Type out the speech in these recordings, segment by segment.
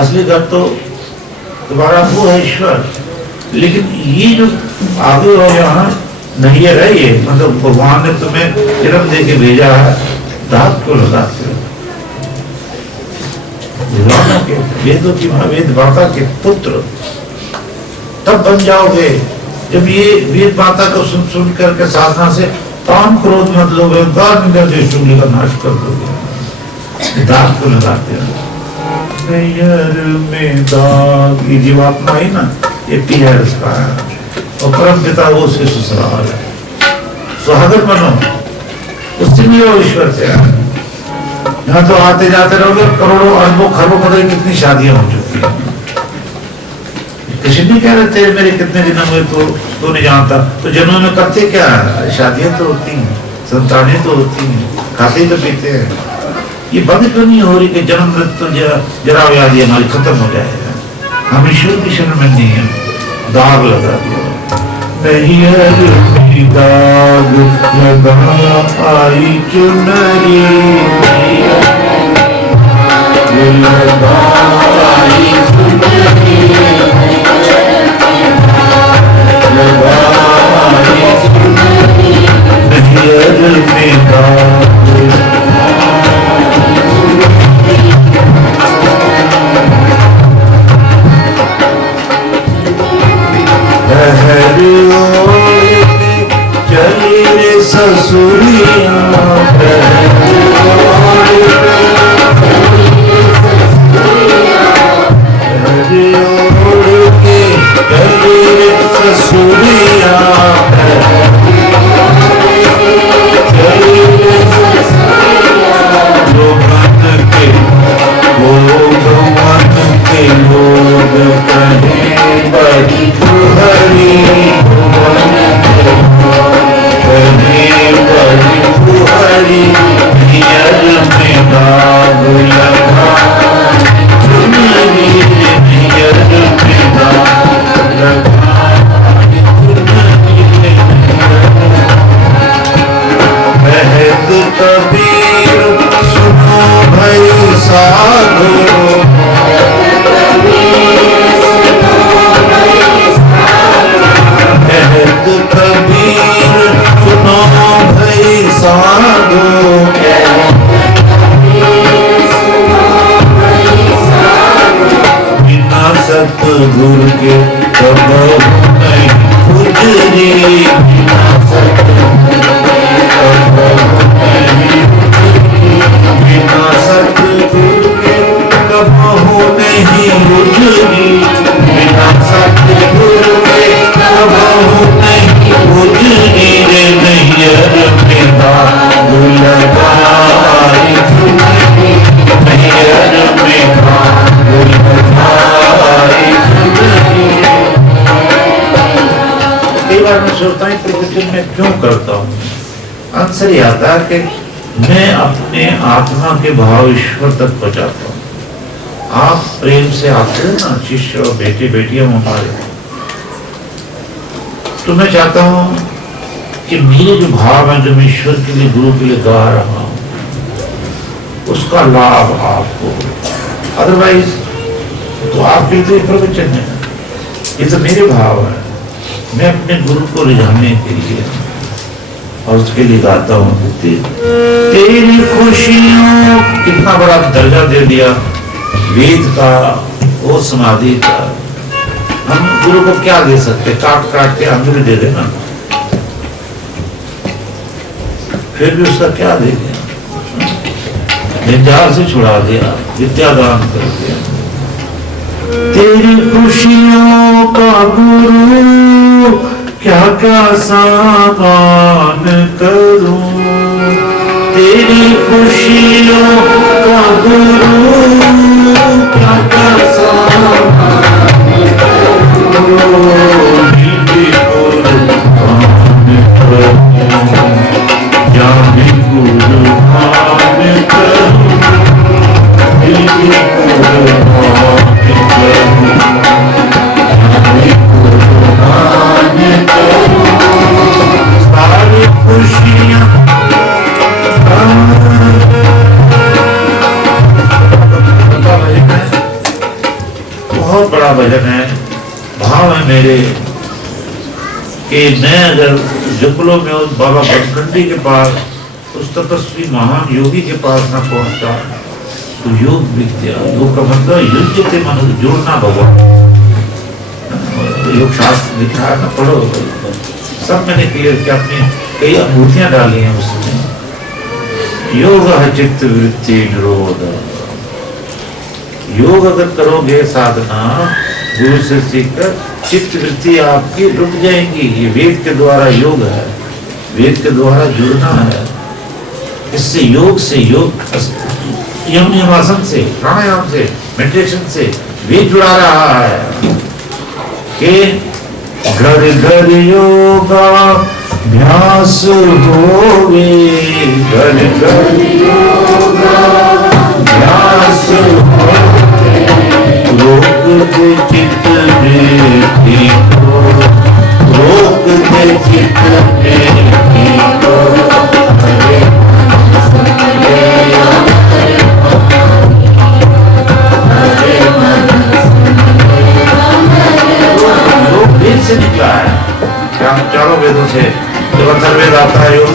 असली घर तो तुम्हारा वो है ईश्वर। लेकिन ये जो आगे हो यहाँ नहीं है रही है, मतलब भगवान ने तुम्हें जन्म दे के भेजा है, दांत को लगाते हो वेदों की वेद माता के पुत्र, तब बन जाओगे। जब ये वेद माता को सुन सुन करके साधना से काम क्रोध मत लोगे, अहंकार निकल का नाश कर दोगे। दाग को लगाते हो में दाग, ये जीवात्मा है ना, ये पीहर इसका है, और परम पिता वो उसके ससुराल है। सुहागन बनो, उससे भी वो ईश्वर से है। यहाँ तो आते जाते रहोगे, करोड़ों अरबों खरबों पता नहीं कितनी शादियां हो चुकी हैं। किसी नहीं कह रहे थे मेरे कितने जन्म हुए तो नहीं जानता, तो जन्मों में करते क्या है? शादियां तो होती हैं, संतानें तो होती हैं, खाते तो पीते हैं। ये बंद क्यों नहीं हो रही कि जन्म मृत्यु जरा व्याधि हमारी खत्म हो जाएगा? हम ईश्वर की शरण में नहीं है, दाग लगा दिया नहीं दाग लगा आई चुनरी लगा आई चुनरी लगा आई चुनरी नहीं दाग चली रे ससुरिया चली रे ससुरिया लोगन के लोग कहे बड़ी हरी हरी नियर में दाग लगा चुनरी नियर में दाग लगा महक कबीर सुनो भई साधो महक कबीर सुनो भई साधो बिना सतगुरु के कबहू नहीं गुजरी बिना सतगुरु के कबहू नहीं बिना सतगुरु के कबहू नहीं गुजरी बिना सतगुरु के कबहू नहीं गुजरी रे नैयर में दाग लगा आई चुनरी नैयर में दाग लगा आई चुनरी। कई बार मैं सोचता हूँ प्रवचन में क्यों करता हूँ? आंसर ये आता है कि मैं अपने आत्मा के भाव ईश्वर तक पहुंचाता हूँ। आप प्रेम से आते हो ना शिष्य और बेटे बेटियां हमारे, तो मैं चाहता हूँ कि मेरे जो भाव है जो मैं ईश्वर के लिए गुरु के लिए गा रहा हूँ उसका लाभ आपको, अदरवाइज तो आपके लिए प्रवचन है, ये तो मेरे भाव है। मैं अपने गुरु को रिझाने के लिए और उसके लिए गाता हूँ तेरी खुशियों, कितना बड़ा दर्जा दे दिया वेद का, वो समाधि का। हम गुरु को क्या दे सकते? काट काट के अंगुली दे देना, फिर भी उसका क्या दे दिया? जंजाल से छुड़ा दिया, विद्या दान कर दिया। तेरी खुशियों का गुरु क्या क्या सामान करूं, तेरी खुशियों का गुरु क्या क्या सामान करूं, या भी कुर्बान करूं, दिल की कुर्बान करूं, या भी कुर्बान करूं, सारी खुशियां बहुत बड़ा भजन है, भाव है मेरे कि मैं अगर जंगलों में उस बाबा भटकंडी के पास, उस तपस्वी महान योगी के पास न पहुंचता तो योग विद्या, योग का मतलब युद्ध से मन जोड़ना भगवान। योग शास्त्र लिखा है ना, पढ़ो, सब मैंने क्लियर किया, अपनी कई अनुभूतियां डाली हैं उसमें। योग है चित्त वृत्ति निरोध। योग अगर करोगे साधना गुरु से सीखकर, चित्त वृत्ति आपकी रुक जाएंगी। ये वेद के द्वारा योग है, वेद के द्वारा जुड़ना है। इससे योग से, योग यम नियमासन से, प्राणायाम से, मेडिटेशन से वेद जुड़ा रहा है कि घर घर योगा अभ्यास होवे, घर घर योगा अभ्यास होवे, रोक दे चित्त वृत्ति को, रोक दे चित्त वृत्ति को, से निकला है। क्या चारों वेदों से, जब अथर्ववेद आता है योग,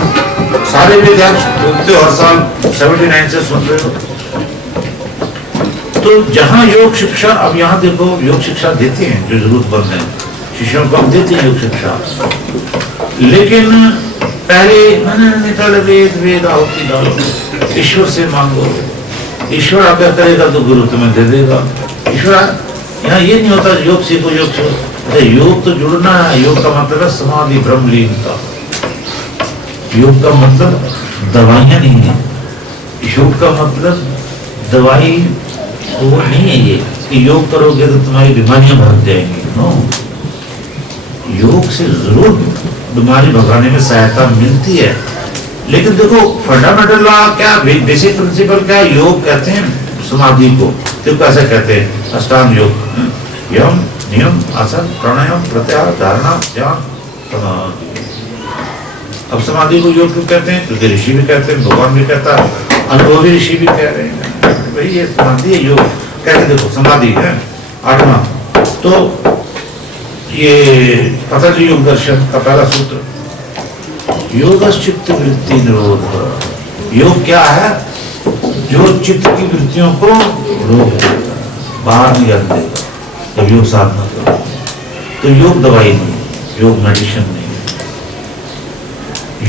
सारे वेद आप सुनते हो, हर साल 79 से सुन रहे हो। तो जहां योग शिक्षा, अब यहाँ देखो योग शिक्षा देते हैं जो जरूरतमंद है, शिष्यों को हम देते हैं योग शिक्षा, लेकिन पहले वेद वेद आहुति डालो, ईश्वर से मांगो, ईश्वर अगर करेगा तो गुरु तुम्हें दे देगा। ईश्वर यहाँ ये नहीं होता योग सीखो, योग सीखो, योग तो जुड़ना है। योग का मतलब है समाधि, ब्रह्मलीनता। योग का मतलब दवाइयां नहीं है, योग का मतलब दवाई वो नहीं है ये कि योग करोगे तो तुम्हारी बीमारियां भाग जाएंगी। नो, योग से जरूर बीमारी भगाने में सहायता मिलती है, लेकिन देखो फंडामेंटल लॉ क्या, बेसिक प्रिंसिपल क्या, योग कहते हैं समाधि को, तो कैसे कहते हैं, अष्टांग योग, यम नियम आसन प्राणायाम प्रत्याहार धारणा ध्यान समाधि। अब समाधि को योग क्यों कहते हैं, क्योंकि ऋषि भी कहते हैं, भगवान भी कहता है, अनुभवी ऋषि भी कह रहे हैं भाई ये समाधि है। योग कहते देखो समाधि है 8वां, तो ये पतंजलि योग दर्शन का पहला सूत्र, योग चित्त वृत्ति निरोध। योग क्या है, जो चित्त की वृत्तियों को रोक देगा, बाहर नहीं आने देगा। जब योग साधना करो तो योग दवाई नहीं, योग मेडिसिन नहीं है।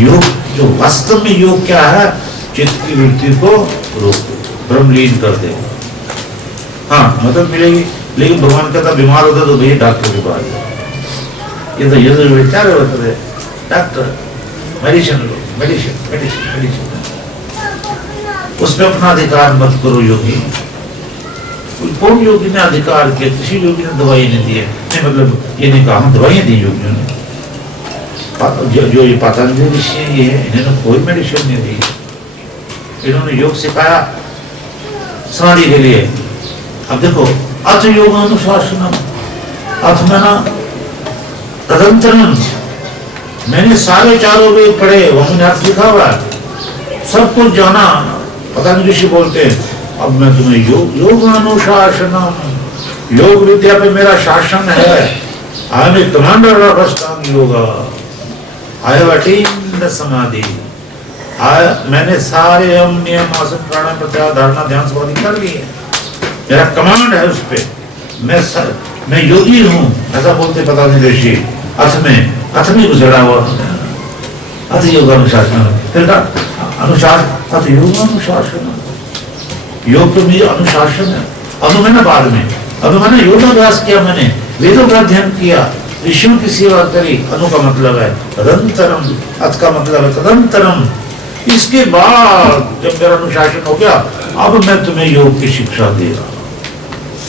योग जो वास्तव में योग क्या है, चित्त की वृत्ति को रोक देगा, ब्रह्मलीन कर देगा। हाँ मदद मिलेगी, लेकिन भगवान कहता बीमार होता तो भैया डॉक्टर के पास जाओ। ये तो ये विचार होता है, डॉक्टर मेडिसिन लो, मेडिसिन मेडिसिन मेडिसिन, उसमें अपना अधिकार मत करो। योगी कौन योगी ने अधिकार किया, किसी योगी ने दवाई नहीं दी है, नहीं मतलब ये नहीं कहा हम दवाइयां दी योगियों ने, जो ये पतंजलि ऋषि ये है, इन्होंने कोई मेडिसिन नहीं दी, इन्होंने योग सिखाया समाधि के लिए। अब देखो अथ योग अनुशासनम, अथ में ना तदंतरम, मैंने सारे चारों वेद पढ़े, वहां मैंने अर्थ लिखा हुआ है, सब कुछ जाना। पतंजलि ऋषि बोलते हैं अब मैं तुम्हें योग अनुशासनम, योग विद्या पे मेरा शासन है। I am a commander of ashtanga yoga, I have attend the samadhi. मैंने सारे यम नियम आसन प्राणायाम प्रत्याहार धारणा ध्यान समाधि कर ली है, मेरा कमांड है उस पे, मैं योगी हूँ, ऐसा बोलते पतंजलि ऋषि। अथ में गुजरा हुआ अथ योग अनुशासन, फिर अनुशासन, अथ योग अनुशासन, योग तो मेरी अनुशासन है। अनुमना बाद में, अनुमना योगाभ्यास किया, मैंने वेदों का अध्ययन किया, ऋषियों की सेवा करी। अनु का मतलब है तदंतरम, अथ का मतलब है तदंतरम। इसके बाद जब मेरा अनुशासन हो गया, अब मैं तुम्हें योग की शिक्षा दे रहा हूं।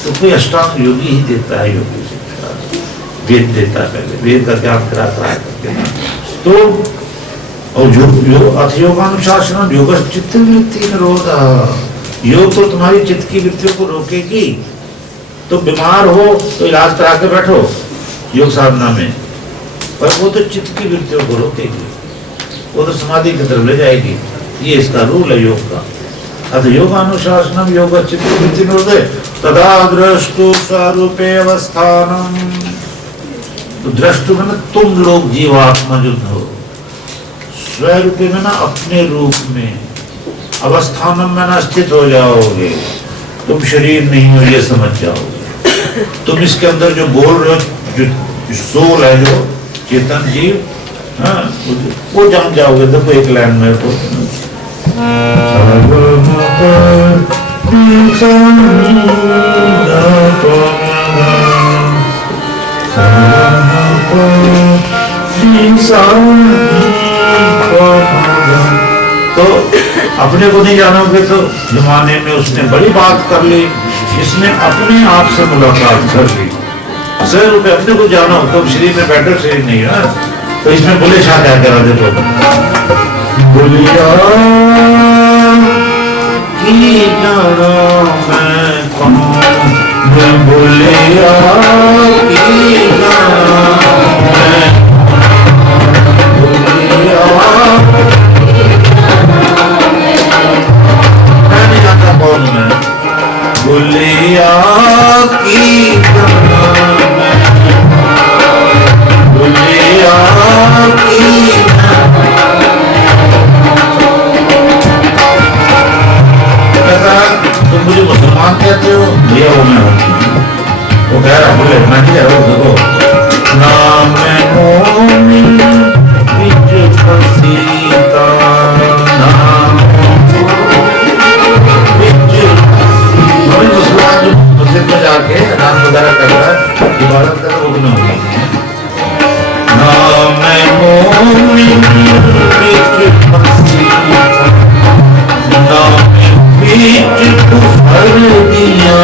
तो कोई अष्टांग योगी ही देता है योग की शिक्षा, वेद देता है, पहले वेद का ज्ञान कराता है। तो और जो अथ योगानुशासन योग चित्त वृत्ति निरोध, योग तो तुम्हारी चित्त की वृत्तियों को रोकेगी। तो बीमार हो तो इलाज करा के बैठो योग साधना में, पर वो तो चित्त की वृत्तियों को रोकेगी, वो तो समाधि की तरफ ले जाएगी। ये इसका रूल है योग का। अतः योगानुशासनम योग चित्त वृत्ति निरोध, तदा द्रष्टु स्वरूपे अवस्थानम। तो द्रष्टु में ना तुम लोग जीवात्मा जो हो, स्वरूपे में ना अपने रूप में, अवस्थानम में ना स्थित हो जाओगे। तुम शरीर नहीं हो ये समझ जाओगे। तुम इसके अंदर जो बोल रहे हो, जो सोल है, जो चेतन जीव, हाँ, वो जान जाओगे। देखो एक लाइन में तो अपने को नहीं जानोगे तो जमाने में उसने बड़ी बात कर ली, इसने अपने आप से मुलाकात कर ली। सर रुपये अपने को जानो तो शरीर में बैठो, शरीर नहीं है। तो इसमें बोले शाह क्या करा दे तो बोलिया की जानो मैं कौन, मैं बोलिया की जानो मैं बोलिया, मैं नहीं जानता कौन मैं, बोलिया की जानो मैं बोलिया की। तुम मुझे मुसलमान कहते हो, भैया वो मैं हूँ। वो कह रहा बोले मैं नहीं कह रहा हूँ। देखो नाम मोमिन विच फसीता, नाम विच मुसलमान जो मस्जिद में जाके नाम वगैरह कर रहा है, इबादत कर रहा है, वो नहीं होगी। नाम मोमिन विच फसीता, नाम बीच कुफर दिया,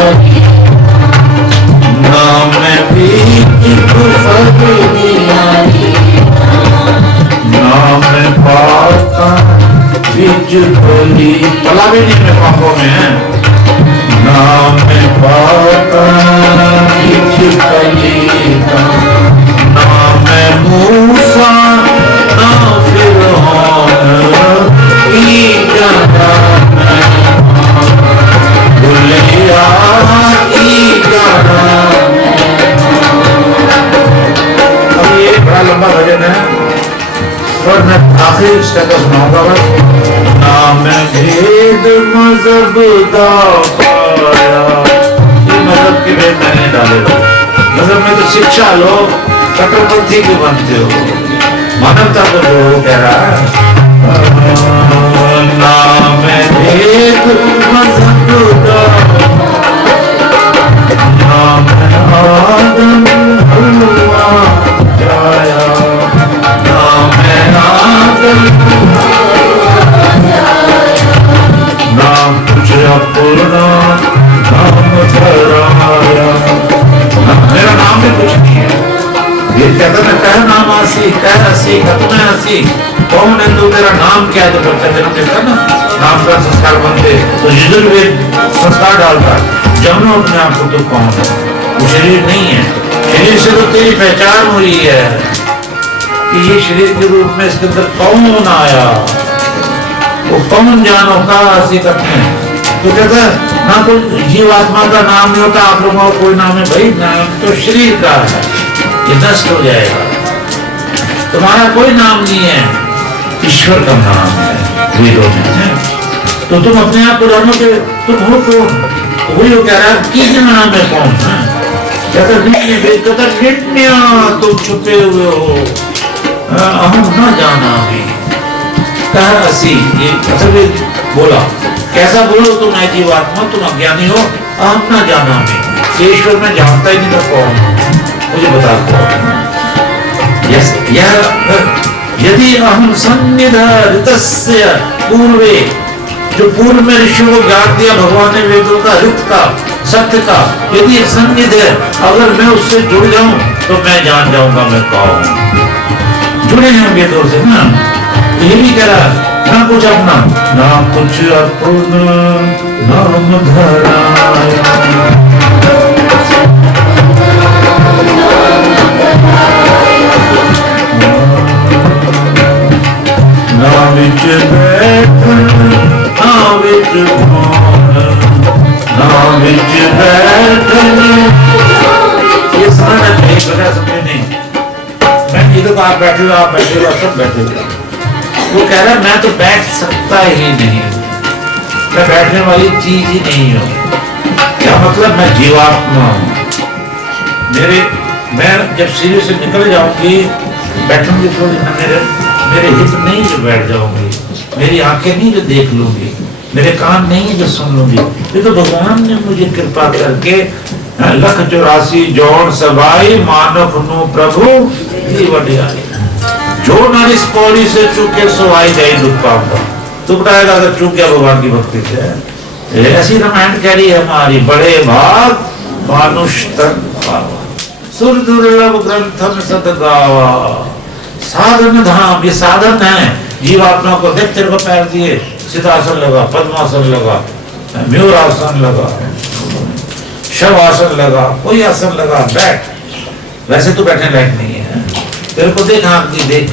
नाम बीच कुफर दिया, नाम पाका बीच बोली, पला भी नहीं में पापों में है। नाम पाका बीच बोली, नाम मूसा ना फिरौन की जाना बोलिया की जाना। अब ये बड़ा लंबा भजन है और मैं आखिरी स्टेप सुनाऊंगा बस। नाम भेद मजहब दा पाया, ये मजहब के भेद मैंने डाले हो। मजहब में तो शिक्षा लो, कट्टरपंथी क्यों बनते हो? मानवता को जो कह रहा है नाम भेद मजहब दा, नाम आदम हवा जाया, नाम आदम नाम कुछ अपूर्णा नाम धराया। मेरा नाम भी कुछ नहीं है। ये कहता मैं कह नाम आसी, कह हसी, खत्म है हसी, कौन है तू, तेरा नाम क्या है? तो बच्चा जन्म देता ना, नाम का संस्कार बनते तो यजुर्वेद संस्कार डालता, जानो अपने आप को तो कौन है। वो शरीर नहीं है, शरीर से तो तेरी पहचान हुई है कि ये शरीर के रूप में इसके अंदर कौन आया, वो कौन जानो का हसी करते हैं। तो कहता है ना तो जीवात्मा का नाम नहीं होता, आप लोगों का कोई नाम है भाई, नाम तो शरीर का है, ये नष्ट हो जाएगा। तुम्हारा कोई नाम नहीं है, ईश्वर का नाम है वेदों में है। तो तुम अपने आप को जानो कि तुम हो कौन। तो वही वो कह रहा है कि नाम है कौन है। कहता निन्या तुम छुपे हुए हो, अहम न जाना भी कह असी। ये असल बोला कैसा बोलो तुम है जीवात्मा, तुम अज्ञानी हो, अहम न जाना भी, ईश्वर में जानता ही नहीं तो कौन, मुझे बता यदि अहम सन्निधरितस्य पूर्वे, जो पूर्व में ऋषियों को ज्ञान दिया भगवान ने वेदों का रित का सत्य का, यदि सन्निध अगर मैं उससे जुड़ जाऊं तो मैं जान जाऊंगा मैं कौन। जुड़े हैं वेदों से ना, ये भी कह रहा ना कुछ अपना ना कुछ अपना नाम धराया, ना विच बैठ ना विच भान, ना विच बैठ को आप बैठे हो, आप बैठे हो, सब बैठे हो। वो कह रहा है मैं तो बैठ सकता ही नहीं, मैं बैठने वाली चीज ही नहीं हूँ। क्या मतलब? मैं जीवात्मा हूँ। मैं जब सीढ़ी से निकल जाऊंगी, बैठूंगी थोड़ी ना, मेरे हित नहीं जो बैठ जाऊंगी, मेरी आंखें नहीं जो देख लूंगी, मेरे कान नहीं जो सुन लूंगी। ये तो भगवान ने मुझे कृपा करके लख 84 जोड़ सवाई मानव नु प्रभु जो नारिस पौड़ी से चूके सो आई जाए दुख पाऊंगा। दुख आएगा अगर चूक गया भगवान की भक्ति से। ऐसी रामायण कह रही है हमारी, बड़े भाग मानुष तन पावा, सुर दुर्लभ ग्रंथम सद गावा। साधन धाम, ये साधन है जीवात्मा को। देख तेरे को पैर दिए, सिद्धासन लगा, पद्मासन लगा, मयूर आसन लगा, शव आसन लगा, कोई आसन लगा, बैठ। वैसे तो बैठने लायक नहीं है। तेरे को देख, आंख दी देख,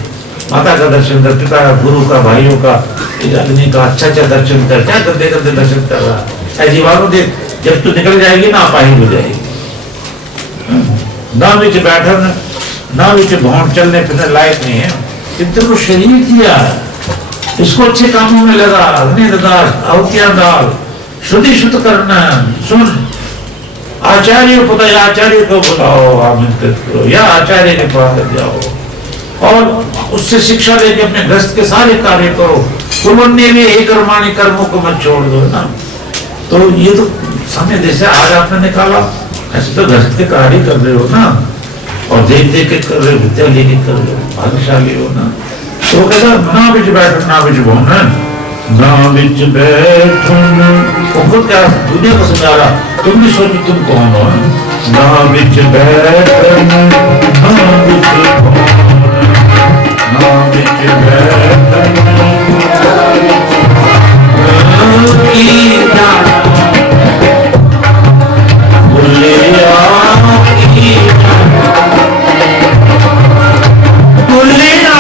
माता का दर्शन कर, पिता का, गुरु का, भाइयों का, अग्नि का, अच्छा दर्शन कर। क्या गंदे गंदे दर्शन कर रहा है जीवाणु? देख, जब तू निकल जाएगी ना, अपाहिज हो जाएगी। ना बीच बैठन, ना बीच भौंड, चलने फिरने लायक नहीं है। कितने को शरीर दिया है, इसको अच्छे कामों में लगा, अग्नि डाल, आहुतियां डाल, शुद्धि शुद्ध करना। सुन, आचार्य पता है, आचार्य को बुलाओ, आमंत्रित करो, या आचार्य के पास जाओ और उससे शिक्षा लेके अपने गृहस्थ के सारे कार्य करो। कुर्बन्ने में एक कर्माणी, कर्मों को मत छोड़ दो ना। तो ये तो समय जैसे आज आपने निकाला, ऐसे तो गृहस्थ के कार्य कर रहे हो ना, और देख देख के कर रहे हो, विद्या लेके कर रहे हो, भाग्यशाली हो ना। तो कहता ना बिच बैठ, ना बिच भौंकना, ना बिच बैठन। खुद क्या दुनिया को समझा रहा, तुम भी सोचो तुम कौन हो। ना बिच बैठन, ना बिच भौंकन, ना बिच बैठन, की जाना बुलिया की बुलिया।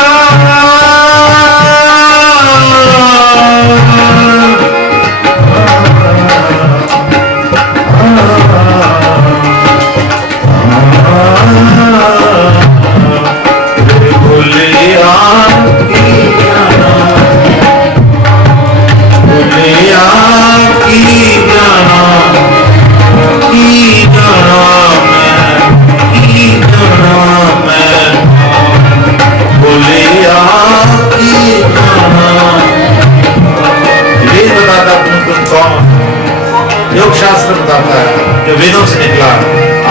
योग शास्त्र बताता है, जो वेदों से निकला,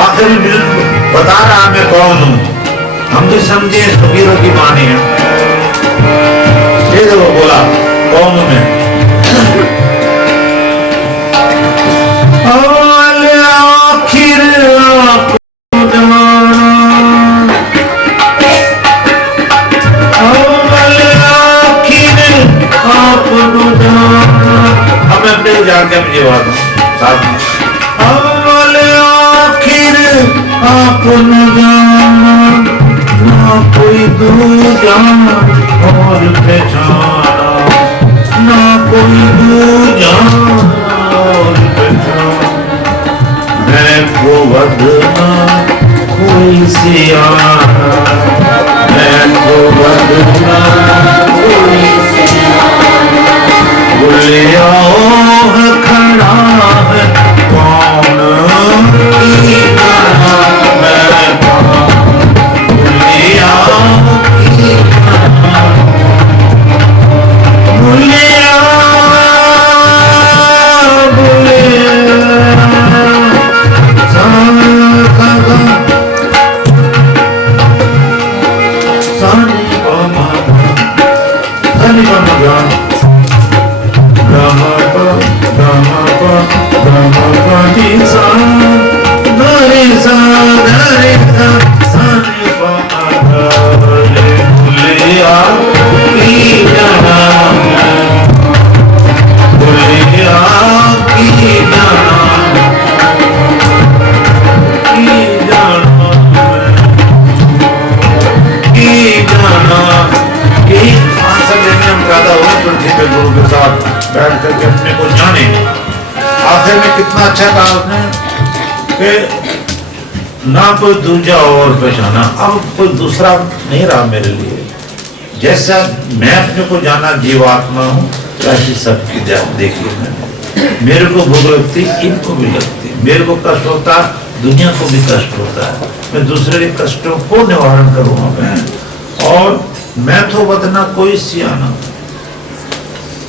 आखिर में बता रहा मैं कौन हूं। हम तो समझे फकीरों की वाणी है, ये वो बोला कौन हूं मैं। आखिर हमें अपने जान के मुझे बात अव्वल आखिर आपन जाना, ना कोई दूजा और पहचाना, ना कोई दूजा और पहचाना। मैं गोवध ना कोई सियाना, मैं गोवध ना कोई सियाना। बुलिया खड़ा है कौन की गाना, मैं बुलिया की गाना, बुलिया बुलिया सानी पमा सानी पमा गुरु के साथ बैठ करके अपने को जाने। आखिर में कितना अच्छा कहा उसने कि ना कोई दूजा और पहचाना, अब कोई दूसरा नहीं रहा मेरे लिए। जैसा मैं अपने को जाना जीवात्मा हूँ, वैसी सबकी देखी मैंने। मेरे को भूख लगती, इनको भी लगती, मेरे को कष्ट होता, दुनिया को भी कष्ट होता है। मैं दूसरे के कष्टों को निवारण करूँगा मैं। और मैं तो बदना कोई सियाना,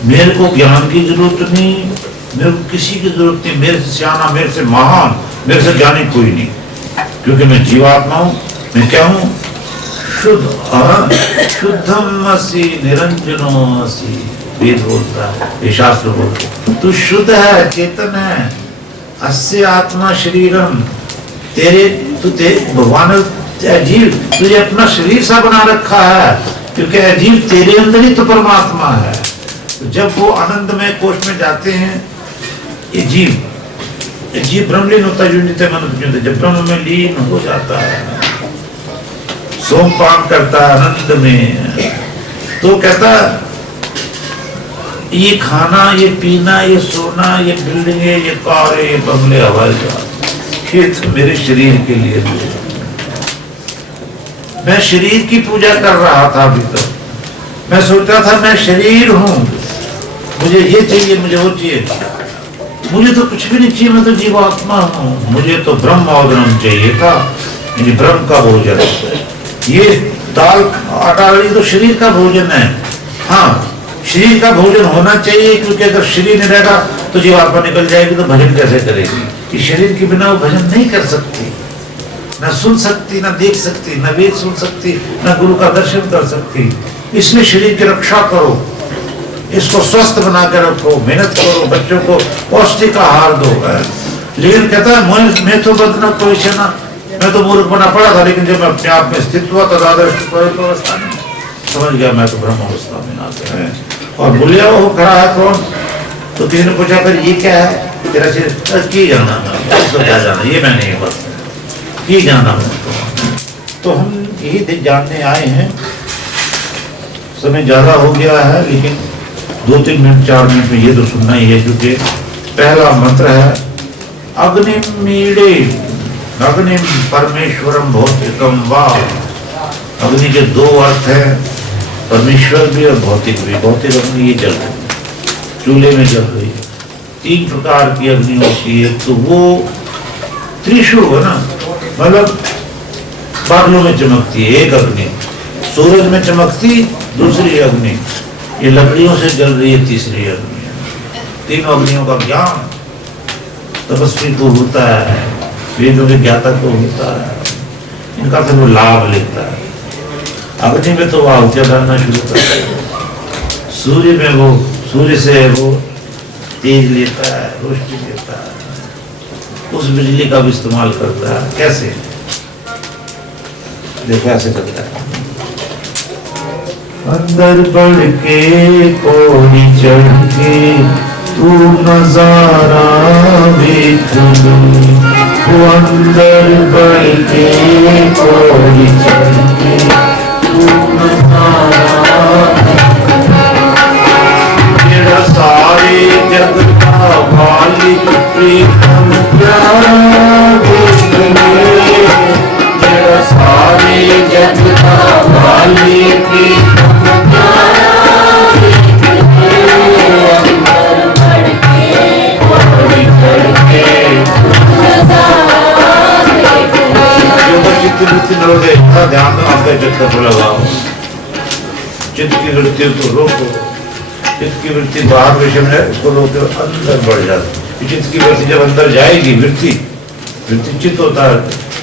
मेरे को ज्ञान की जरूरत नहीं, मेरे को किसी की जरूरत नहीं। मेरे से सियाना, मेरे से महान, मेरे से ज्ञानी कोई नहीं, क्योंकि मैं जीवात्मा हूँ। मैं क्या हूँ? शुद्ध, शुद्धम असि निरंजनो असि, वेद बोलता है, ये शास्त्र बोलता है। तू शुद्ध है, चेतन है। अस्य आत्मा शरीरम, तेरे भगवान अजीव तुझे अपना शरीर सा बना रखा है, क्योंकि अजीव तेरे अंदर ही तो परमात्मा है। तो जब वो आनंदमय कोष में जाते हैं, ये जीव ब्रह्मलीन होता है। जब ब्रह्म में लीन हो जाता है, सोमपान करता है आनंद में, तो कहता ये खाना, ये पीना, ये सोना, ये बिल्डिंगे, ये कारें, ये बंगले, हवाई जहाज, ये तो मेरे शरीर के लिए। मैं शरीर की पूजा कर रहा था अभी तक। मैं सोचता था मैं शरीर हूँ, मुझे ये चाहिए, मुझे वो चाहिए। मुझे तो कुछ भी नहीं चाहिए, मैं तो जीवात्मा हूँ। मुझे तो ब्रह्म औदनम चाहिए था, यानी ब्रह्म का भोजन। ये दाल आटा वाली तो शरीर का भोजन है। हाँ, शरीर का भोजन होना चाहिए, क्योंकि अगर शरीर नहीं रहेगा तो जीवात्मा निकल जाएगी, तो भजन कैसे करेगी? कि शरीर के बिना वो भजन नहीं कर सकती, न सुन सकती, न देख सकती, न वेद सुन सकती, न गुरु का दर्शन कर सकती। इसलिए शरीर की रक्षा करो, इसको स्वस्थ बना कर रखो, मेहनत करो, बच्चों को पौष्टिक आहार दो। लेकिन कहता है मैं तो बदना कोई ना, मैं तो मूर्ख बना पड़ा था, लेकिन जब मैं अपने आप में स्थित हुआ तो अवस्था में समझ गया मैं तो ब्रह्म अवस्था में आते हैं। और बोलिया वो खड़ा है कौन? तो किसी ने पूछा फिर ये क्या है तेरा शरीर? की जाना तो क्या जाना, ये मैं नहीं बस की जाना। तो हम यही जानने आए हैं। समय ज्यादा हो गया है, लेकिन 2-3 मिनट 4 मिनट में ये तो सुनना ही है, क्योंकि पहला मंत्र है अग्निमीड़े, अग्निम परमेश्वरम भौतिकम वा। अग्नि के 2 अर्थ हैं, परमेश्वर भी और भौतिक भी। भौतिक अग्नि ये जल रही, चूल्हे में जल रही है। 3 प्रकार की अग्नि होती है। तो वो त्रिशु है ना, मतलब बादलों में चमकती है एक अग्नि, सूरज में चमकती दूसरी अग्नि, ये लकड़ियों से जल रही है तीसरी अग्नि। 3 अग्नियों का ज्ञान तपस्वी को होता है, वेदों के ज्ञाता को होता है, इनका फिर वो लाभ लेता है। अग्नि में तो आहुतियां डालना शुरू करता है, सूर्य में वो सूर्य से वो तेज लेता है, रोशनी लेता है, उस बिजली का भी इस्तेमाल करता है। कैसे? देखो ऐसे करता है, अंदर बढ़ के पौड़ी चढ़ के तू नजारा देख लो। वो अंदर बढ़ के पौड़ी चढ़ के तू नजारा, मेरा सारे जग का मालिक प्रीतम प्यारा देख ले। मेरा सारे जग का मालिक ध्यान दो, आपका चित्त को लगाओ, चित्त की वृत्ति को रोको। चित्त की वृत्ति बाहर विषय है, उसको रोको, अंदर बढ़ जाती। चित्त की वृत्ति जब अंदर जाएगी, वृत्ति चित्त होता है,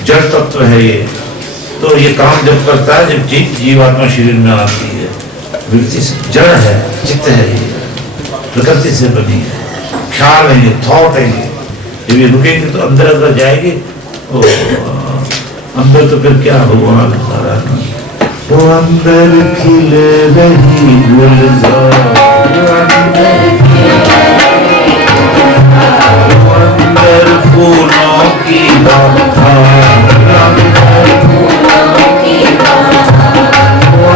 जड़ तत्व है ये। तो ये काम जब करता है जब जीवात्मा शरीर में आती है, वृत्ति जड़ है, चित्त है, ये प्रकृति से बनी है, ख्याल है, ये थॉट है। ये जब ये रुकेंगे तो अंदर अंदर जाएगी, अंदर तो फिर क्या भगवान सारा वो अंदर खिल रही गुलजार, अंदर फूलों की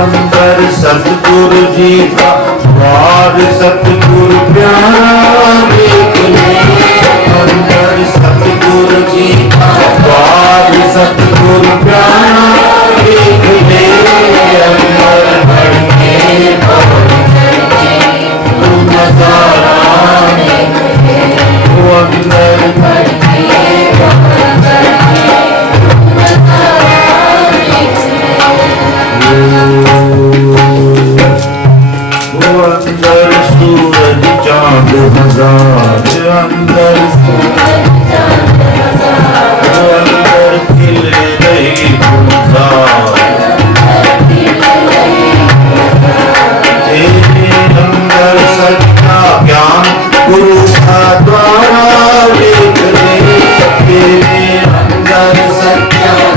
अंदर सतगुरु जी का द्वार, सतगुरु प्यारा देख ले। अंदर सतगुरु जी का द्वार,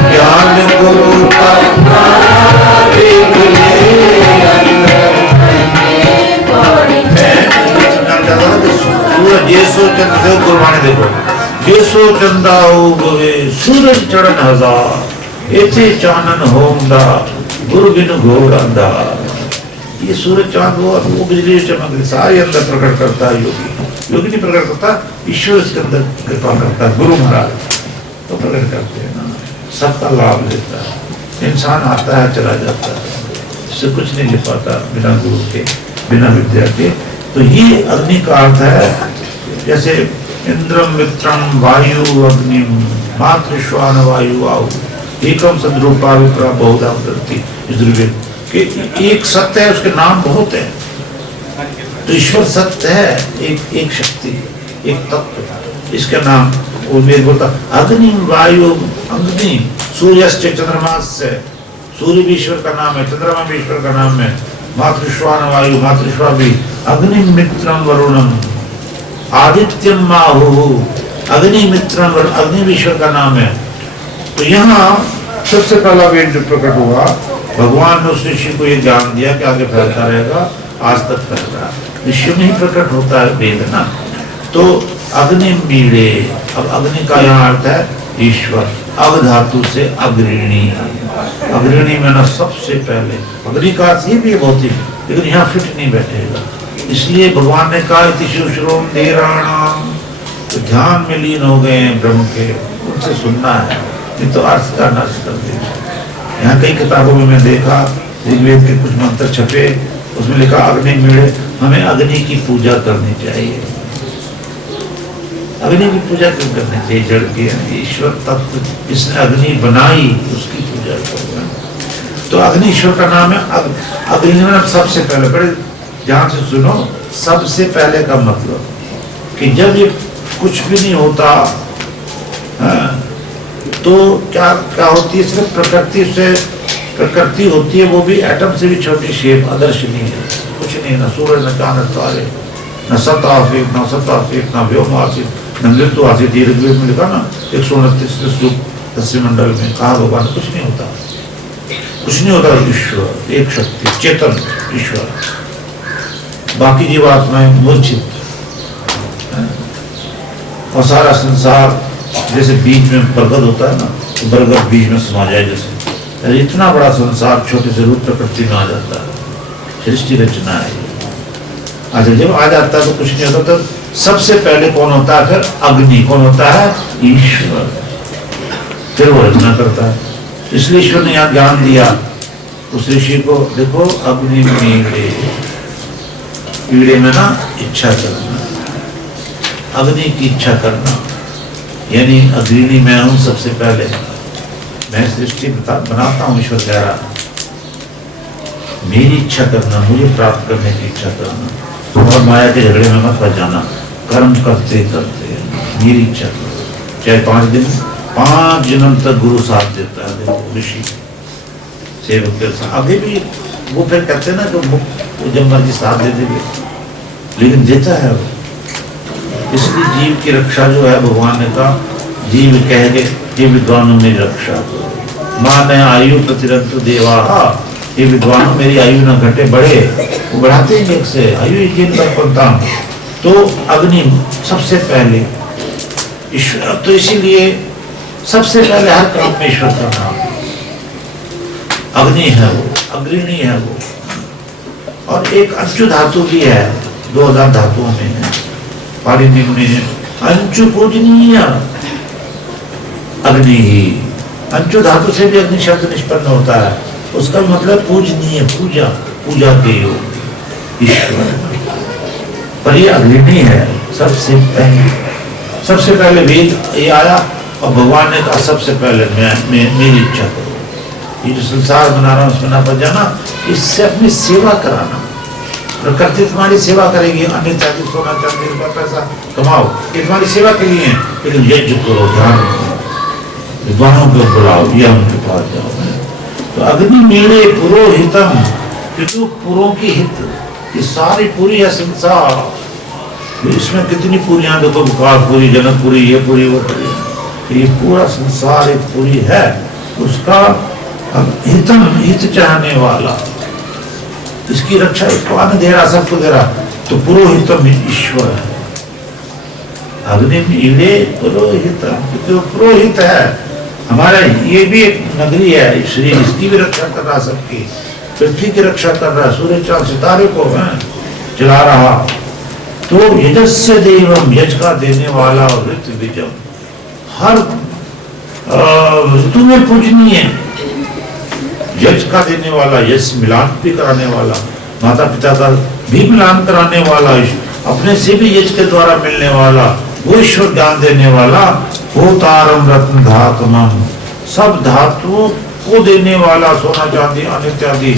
ज्ञान गुरु का सूरज ये सो चंद देखो गुरबाणी देखो ये सो चंदा हो गवे सूरज चढ़न हजार एथे चानन होमदा गुरु बिन घोर अंधार। ये सूरज चांद वो बिजली चमक सारे अंदर प्रकट करता है योगी। योगी नहीं प्रकट करता, ईश्वर इसके अंदर कृपा करता है, गुरु महाराज तो प्रकट करते हैं ना, सबका लाभ लेता है। इंसान आता है चला जाता है, इससे कुछ नहीं ले पाता बिना गुरु के, बिना विद्या के। तो ये अग्नि का अर्थ है, जैसे इंद्रम मित्रम वायु अग्नि मातृश्वान वायु आउ एकम सद्रूपा विप्रा बहुधा वृत्ति। कि एक सत्य है, उसके नाम बहुत है। तो ईश्वर सत्य है, एक शक्ति, एक तत्व, इसका नाम वो मेरे बोलता अग्नि वायु अग्नि सूर्यश्च चंद्रमास्य, सूर्य भी ईश्वर का नाम है, चंद्रमा भी ईश्वर का नाम है। मातृश्वान वायु, मातृश्वा भी, अग्नि मित्रम वरुणम आदित्यम माहु, अग्नि मित्रम वरुण, अग्नि भी ईश्वर का नाम है। तो यहाँ सबसे पहला वेद जो प्रकट हुआ, भगवान ने उस ऋषि को ये ज्ञान दिया कि आगे फैलता रहेगा, आज तक फैल रहा है। ऋषि में ही प्रकट होता है वेद ना। तो अग्नि मीड़े, अब अग्नि का यहाँ अर्थ है ईश्वर। अग धातु से अग्रणी, अग्रणी में ना सबसे पहले, अग्नि का अर्थ ये भी है भौतिक, लेकिन यहाँ फिट नहीं बैठेगा। इसलिए भगवान ने कहा इति शुश्रूम धीराणाम, तो ध्यान में लीन हो गए ब्रह्म के, उनसे सुनना है, नहीं तो अर्थ का नष्ट कर देगा। यहाँ कई किताबों में मैं देखा, ऋग्वेद के कुछ मंत्र छपे, उसमें लिखा अग्नि मीड़े, हमें अग्नि की पूजा करनी चाहिए। अग्नि की पूजा क्यों करनी चाहिए? जड़ की ईश्वर तत्व, जिसने अग्नि बनाई उसकी पूजा करना। तो अग्नि ईश्वर का नाम है। अग्नि में सबसे पहले, बड़े ध्यान से सुनो, सबसे पहले का मतलब कि जब ये कुछ भी नहीं होता तो क्या क्या होती है? सिर्फ प्रकृति से, प्रकृति होती है, वो भी एटम से भी छोटी शेप, अदर्शनीय है, कुछ नहीं, ना सूरज न चांद न तारे, न सत आसिफ, न सत आसिफ, न व्योम आसिफ, न मृत्यु आसिफ। ऋग्वेद में लिखा ना 129 मंडल में कहा भगवान कुछ नहीं होता, कुछ नहीं होता। ईश्वर एक शक्ति, चेतन ईश्वर, बाकी जीवात्माएं मूर्छित, और सारा संसार जैसे बीज में बरगद होता है ना, तो बरगद बीज में समा जाए जैसे, इतना बड़ा संसार छोटे से रूप प्रकृति में आ जाता है। सृष्टि रचना है। अच्छा, जब आ जाता है तो कुछ नहीं होता। तो सबसे पहले कौन होता है? फिर अग्नि। कौन होता है? ईश्वर। फिर वो रचना करता है। इसलिए ईश्वर ने यहाँ ज्ञान दिया उस ऋषि को, देखो अग्नि मीड़े, कीड़े में ना इच्छा करना, अग्नि की इच्छा करना, यानी अग्नि मैं हूं सबसे पहले, मैं सृष्टि बनाता हूं। ईश्वर कह रहा मेरी इच्छा करना, मुझे प्राप्त करने की इच्छा करना, और माया के झगड़े में मत फंस जाना। कर्म करते करते मेरी इच्छा करो। चाहे 5 जन्म तक गुरु साथ देता है, देखो ऋषि सेवक के साथ। अभी भी वो फिर कहते हैं ना कि जब मर्जी साथ दे देंगे, लेकिन देता है वो। इसलिए जीव की रक्षा जो है, भगवान ने कहा, जीव कह के ये विद्वानों मेरी रक्षा करो। मां ने आयु प्रतिरंत देवा, ये विद्वानों मेरी आयु न घटे बढ़े, वो बढ़ाते हैं एक से आयु बनता। तो अग्नि सबसे पहले ईश्वर, तो इसीलिए सबसे पहले हर काम में ईश्वर का नाम, अग्नि है वो, अग्रणी है वो। और एक अंशु धातु भी है, 2000 धातुओं में है। पाणिनि मुनि ने अंशु पूजनीय अग्नि ही, अंशु धातु से भी अग्नि शब्द निष्पन्न होता है। उसका मतलब पूजनीय, पूजा, पूजा के योग ईश्वर। पर ये अग्नि है सबसे पहले। सबसे पहले वेद ये आया और भगवान ने कहा सबसे पहले मेरी इच्छा करो। ये जो संसार बना रहा हूं उसमें ना बच जाना, इससे अपनी सेवा कराना। प्रकृति तुम्हारी सेवा करेगी, अन्य चाहे सोना चांदी रुपया पैसा कमाओ, ये तुम्हारी सेवा के लिए है, लेकिन यज्ञ करो, ध्यान रखो, विद्वानों को बुलाओ, या उनके पास जाओ। तो अग्नि मीड़े पुरोहितम, क्योंकि पुरों की हित, ये सारी पूरी है संसार। इसमें कितनी पूरियां देखो, विकासपुरी, जनकपुरी, ये पूरी वो पूरी, ये पूरा संसार एक पूरी है, उसका हितम हित चाहने वाला, इसकी रक्षा, इसको अन्न दे रहा, सबको दे रहा, तो पुरोहितम ईश्वर है। अग्नि ईड़े पुरोहितम, क्योंकि वो पुरोहित है हमारा। ये भी एक नगरी है शरीर, इसकी भी रक्षा कर रहा, सबकी पृथ्वी की रक्षा कर रहा, सूर्य चांद सितारे को चला रहा। तो यजस्य देवम, यज का देने वाला, और ऋतु बीजम, हर ऋतु में पूजनीय, यज का देने वाला, यश मिलान भी कराने वाला, माता पिता का भी मिलान कराने वाला, अपने से भी यज के द्वारा मिलने वाला, वो ईश्वर ज्ञान देने वाला, होतारम रत्न धातुमम, सब धातुओं को देने वाला, सोना चांदी अन्न इत्यादि,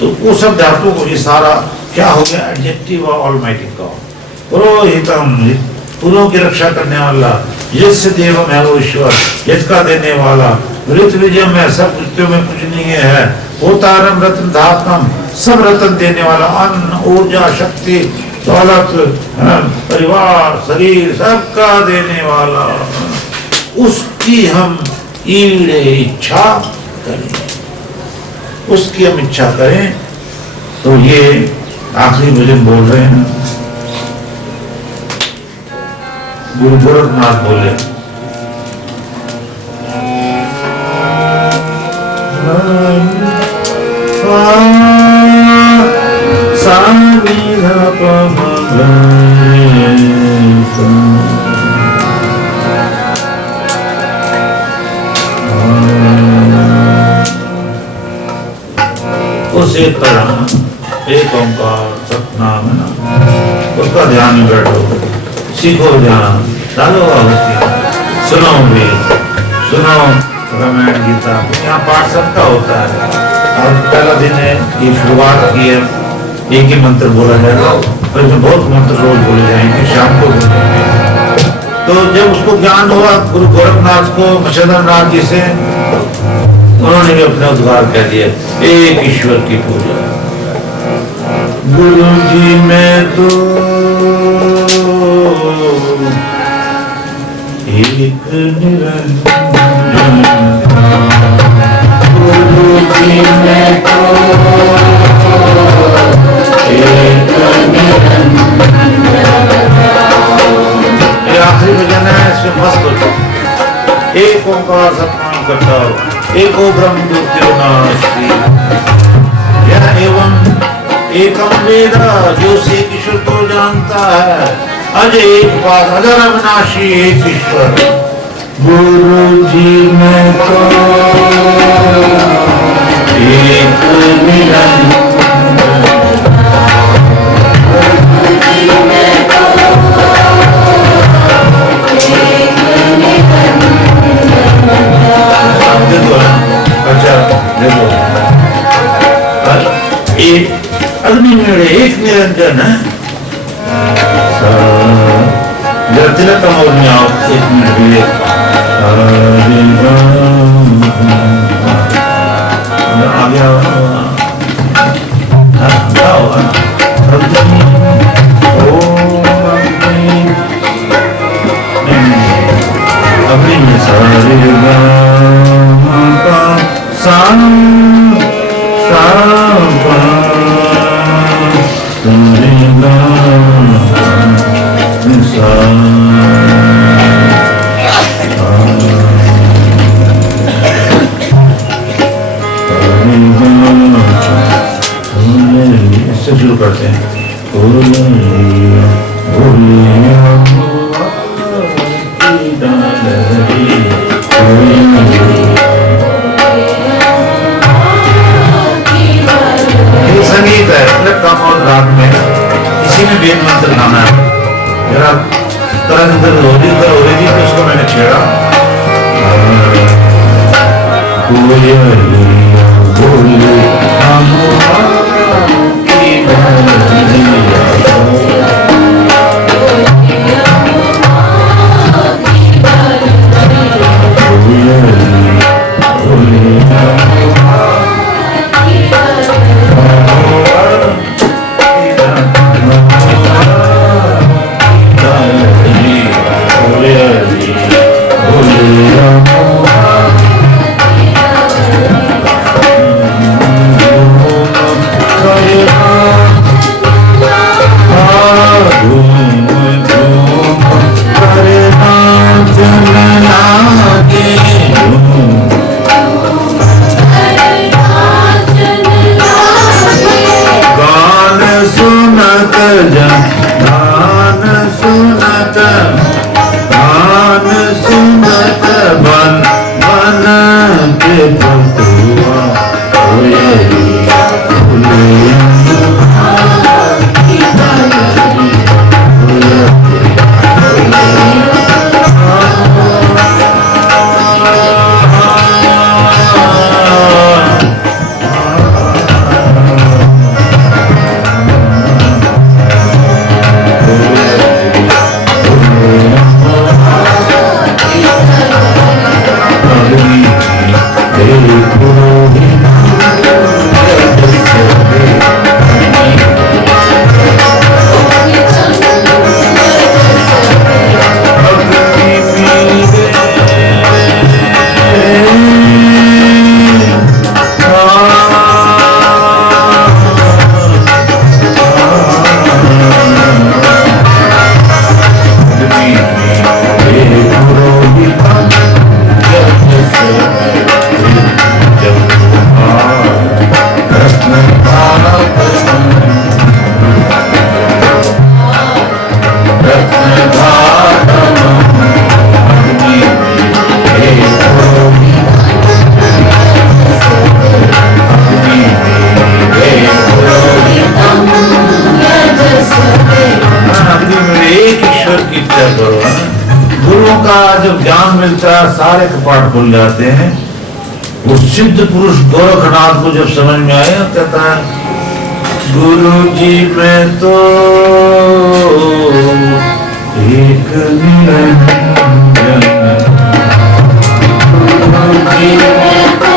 तो वो सब धातुओं को, ये सारा क्या हो गया एडजेक्टिव ऑलमाइटी का। पुरोहितम, पुरों की रक्षा करने वाला, यस्य देवम है वो ईश्वर, यज का देने वाला, ऋत विजयम है, सब ऋतुओं में पूजनीय है, होतारम रत्न धातुम, सब रत्न देने वाला, अन्न ऊर्जा शक्ति दौलत परिवार शरीर सबका देने वाला, उसकी हम ईड़े इच्छा करें, उसकी हम इच्छा करें। तो ये आखिरी भजन बोल रहे हैं, गुरु गोरखनाथ बोले, उस एक एक ओंकार सतनाम है ना, उसका ध्यान में बैठो, सीखो ध्यान, डालो आहुति, सुनो भी, सुनो रामायण गीता। यहाँ पाठ सबका होता है, और पहला दिन है, ये शुरुआत की है, एक ही मंत्र बोला जाएगा, और इसमें बहुत मंत्र रोज बोले जाएंगे, शाम को बोलेंगे। तो जब उसको ज्ञान हुआ गुरु गोरखनाथ को, मच्छरधर नाथ जी से, उन्होंने भी अपना उद्धार कह दिया, एक ईश्वर की पूजा। गुरु जी में तो एक निरंजन, गुरु जी में तो एक निरंजन। ये आखिरी भजन है, इसमें मस्त हो, एक ओंकार सतनाम करता हो, एको ब्रह्म द्वितीयो नास्ति, यह एवं एकम वेद, जो से ईश्वर को जानता है, अज एक बात अजर अविनाशी एक ईश्वर। गुरु जी में तो एक निरंजन, अग्नि में एक निरंजन है। तिलकम और में आओ, एक मिनट भी आ गया, अग्नि में सारे इससे शुरू करते हैं। संगीत है राग में, इसी में वेद मंत्र गाना है। जरा तरह हो रही थी तो उसको मैंने छेड़ा, जब ज्ञान मिलता है सारे कपाट खुल जाते हैं। वो सिद्ध पुरुष गोरखनाथ को जब समझ में आया कहता है गुरु जी में तो एक निरंजन, गुरु जी में तो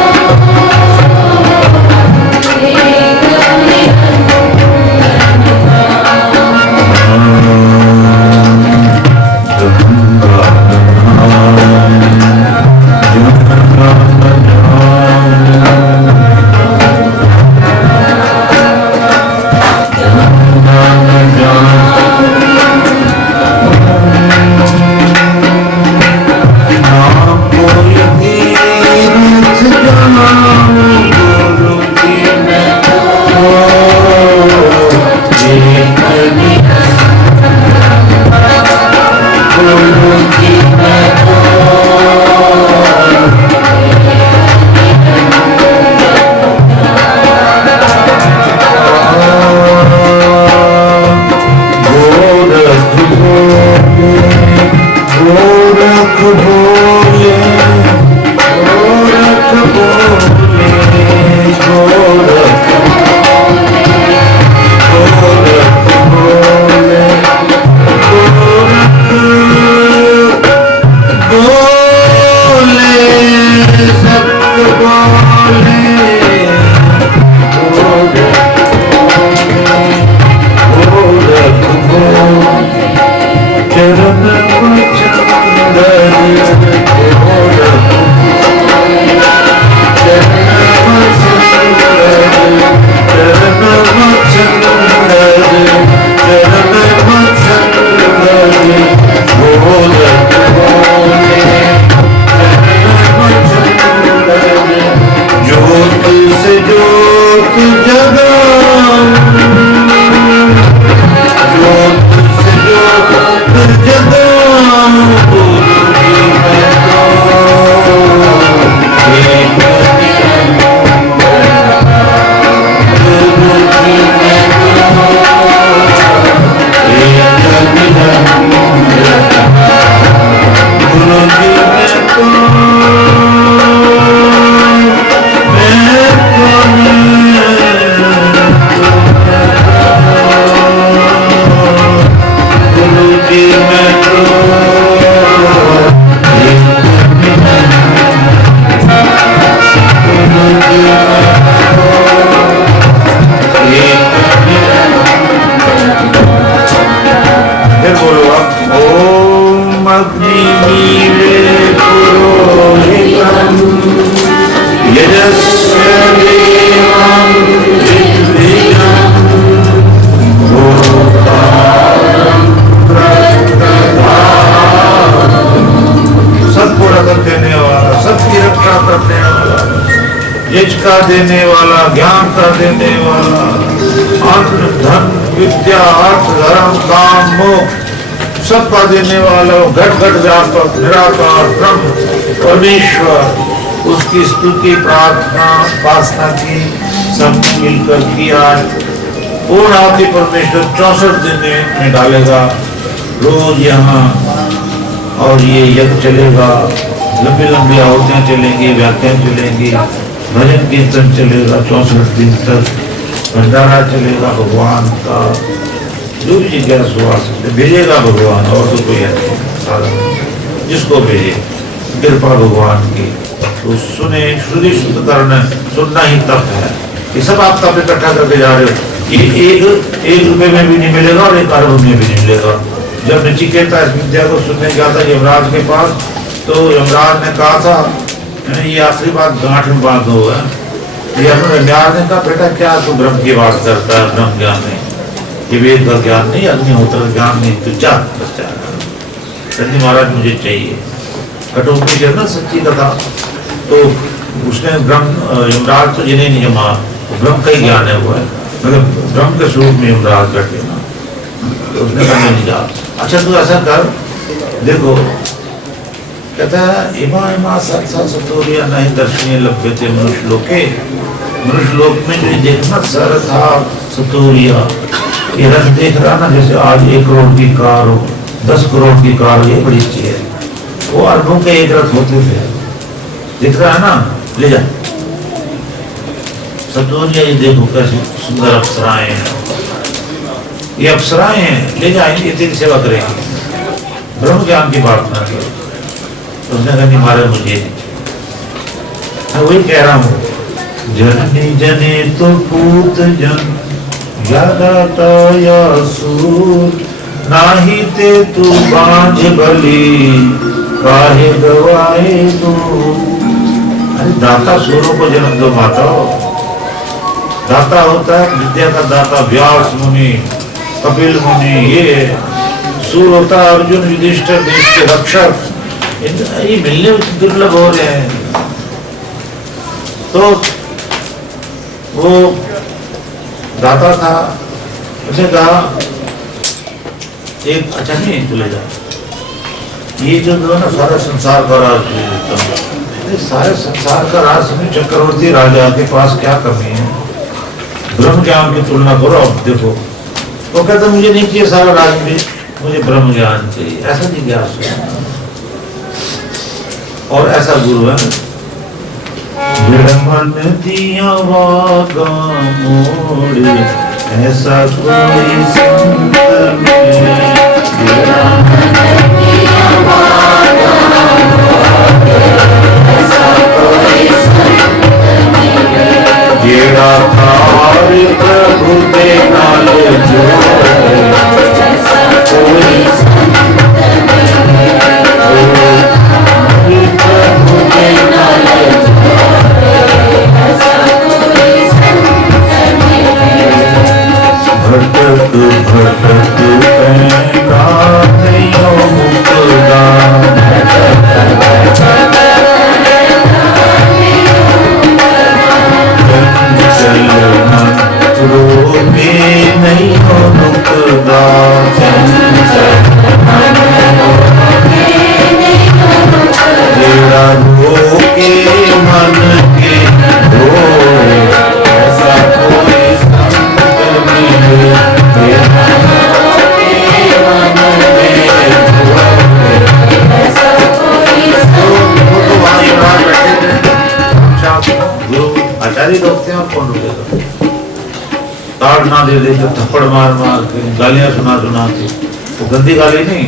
का देने वाला, ज्ञान का देने वाला, अन्न धन विद्या अर्थ धर्म काम मोक्ष सबका देने वाला, घट घट व्यापक निराकार ब्रह्म परमेश्वर, उसकी स्तुति प्रार्थना उपासना की सब मिलकर किया। पूर्ण आदि परमेश्वर 64 दिन में डालेगा रोज यहाँ, और ये यज्ञ चलेगा, लंबी लंबी आहुतियाँ चलेंगी, व्याख्यान चलेंगी, भजन कीर्तन चलेगा 64 दिन तक, भंडारा चलेगा भगवान का, जो भी जिज्ञासा हुआ सकते भेजेगा भगवान, और तो कोई साधन जिसको भेजे, कृपा भगवान की। तो सुने, श्रुति शुद्ध करना, सुनना ही तप है। ये सब आप तप इकट्ठा करके जा रहे हो। ये एक रुपए में भी नहीं मिलेगा और एक अरब में भी नहीं मिलेगा। जब नचिकेता इस विद्या को सुनने गया था यमराज के पास, तो यमराज ने कहा था, ये आखिरी बात गांठ में बात हो है। यमराज ने कहा, बेटा क्या तू ब्रह्म की बात करता है, ब्रह्म ज्ञान नहीं, ये वेद का ज्ञान नहीं, अग्निहोत्र का ज्ञान नहीं, तू जा बच्चा। सन्नी महाराज मुझे चाहिए, कठोपनिषद है ना सच्ची कथा। तो उसने ब्रह्म, यमराज तो जिन्हें नहीं जमा, ब्रह्म का ही ज्ञान है वो है, मतलब ब्रह्म के स्वरूप में यमराज बैठे ना। तो उसने कहा नहीं जा, अच्छा तू ऐसा कर, देखो कहता है इमा इमा सत्सा सतोरिया नहीं दर्शनीय लभ्य थे मनुष्य लोके। मनुष्य लोक में जो देखना सर था सतोरिया, ये रथ देख रहा ना, जैसे आज 1 करोड़ की कार हो, 10 करोड़ की कार हो, ये बड़ी चीज है। वो अरबों के एक रथ होते थे, दिख रहा है ना, ले जा सतोरिया, ये देखो कैसी सुंदर अप्सराएं हैं, ये अप्सराएं हैं, ले जाएंगे, तेरी सेवा करेंगे, ब्रह्म ज्ञान की बात ना करो। उसने कहा नहीं मारे मुझे, मैं वही कह रहा हूँ, जननी जने तो पूत जन ज्ञाता या सूर, नाही ते तू बांझ बली काहे गवाए तू। अरे दाता सूरों को जन्म दो माता, दाता होता है विद्या का दाता व्यास मुनि, कपिल मुनि, ये सूर होता है अर्जुन युधिष्ठिर देश के रक्षक। ये मिलने दुर्लभ हो रहे हैं। तो वो दाता था, उसने कहा एक अच्छा नहीं तुले जा, ये जो है ना सारा संसार का राज, सारे संसार का राज में चक्रवर्ती राजा के पास क्या कमी है, ब्रह्म ज्ञान की तुलना करो। अब देखो वो कहता मुझे नहीं चाहिए सारा राज में, मुझे ब्रह्म ज्ञान चाहिए, ऐसा जिज्ञासा। और ऐसा गुरु है, मन दिया वागा मोड़, ऐसा कोई संत जेड़ा थार प्रभु के नाल जोड़े, कोई प्रभु के नाल भटक भटक पैदा मुक्ता, रोबे नहीं हो मुक्ता, जेड़ा रोके मन के रोए, ऐसा कोई संत मिले, जेड़ा रोके मन के रोए, ऐसा कोई संत। तो वहाँ ये बात बैठे थे, गुरु आचार्य लोग थे, और कौन रुकेगा, ताड़ ना दे दे, थप्पड़ मार मार के गालियां सुना सुना के, वो गंदी गाली नहीं,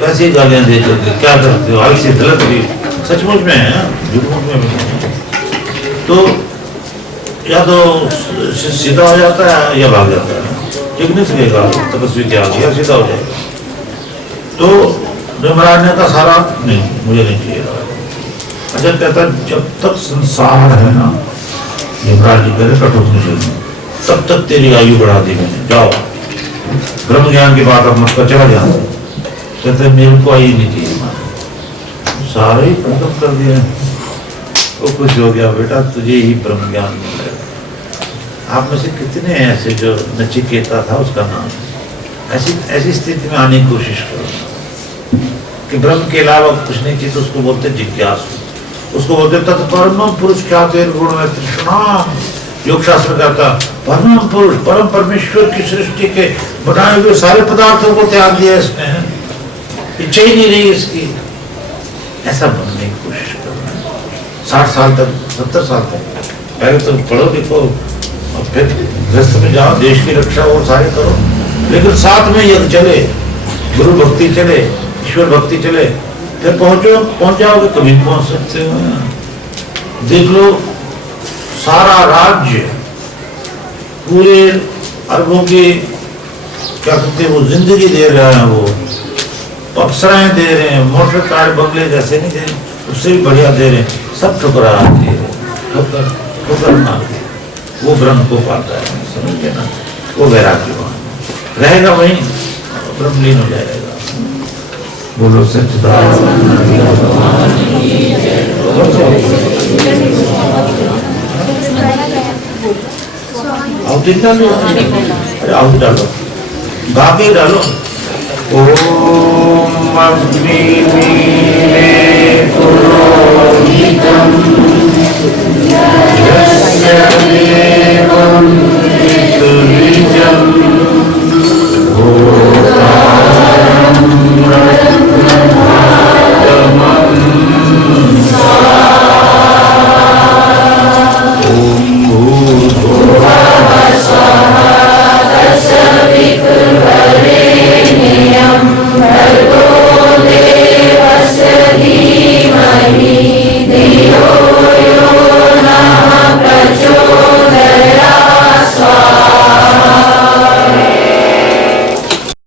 कैसी गालियां दे करके क्या करते हो, आलसी गलत भी सचमुच में है, झूठमुच में भी नहीं। तो या तो सीधा हो जाता है या भाग जाता है, ठीक नहीं सकेगा तपस्वी क्या गया, सीधा हो जाएगा। तो महाराज ने कहा सारा नहीं, मुझे नहीं चाहिए। अच्छा कहता जब तक संसार है ना, यमराज जी कह रहे कठोपनिषद में, तब तक तेरी आयु बढ़ा दी मैंने, जाओ ब्रह्म ज्ञान की बात अब मत कर, चला जाओ। कहते मेरे को आई नहीं चाहिए, सारे ही खत्म कर दिया। वो कुछ हो गया, बेटा तुझे ही ब्रह्म ज्ञान मिलेगा। आप में से कितने हैं ऐसे जो नचिकेता था उसका नाम, ऐसी स्थिति में आने की कोशिश करो कि ब्रह्म के अलावा कुछ नहीं चाहिए, तो उसको बोलते जिज्ञासु, उसको बोलते तत्परम पुरुष क्या गुण में तृष्णा। योग शास्त्र कहता परम पुरुष, परम परमेश्वर की सृष्टि के बनाए हुए सारे पदार्थों को त्याग दिया इसने, इच्छा ही नहीं रही इसकी। ऐसा बनने की कोशिश करना है 60 साल तक, 70 साल तक, पहले तो पढ़ो लिखो और फिर गृहस्थ में जाओ, देश की रक्षा और सारे करो, लेकिन साथ में यज्ञ चले, गुरु भक्ति चले, ईश्वर भक्ति चले, फिर पहुंच जाओगे, कभी पहुंच सकते हो। देख लो, सारा राज्य पूरे अरबों की क्या कहते हैं वो जिंदगी दे रहा है, वो अप्सराएं दे रहे हैं, मोटर कार बंगले जैसे नहीं दे रहे, उससे भी बढ़िया दे रहे हैं, सब ठुकरा दे रहे हैं, ठुकर मार के वो ब्रह्म को पाता है, समझ ना, वो वैराग्य वहां रहेगा, वहीं ब्रह्मलीन हो जाएगा। बोलो सच्चिदानंद। आउट डालो, अरे आउट डालो, गा के डालो। ओम अग्नि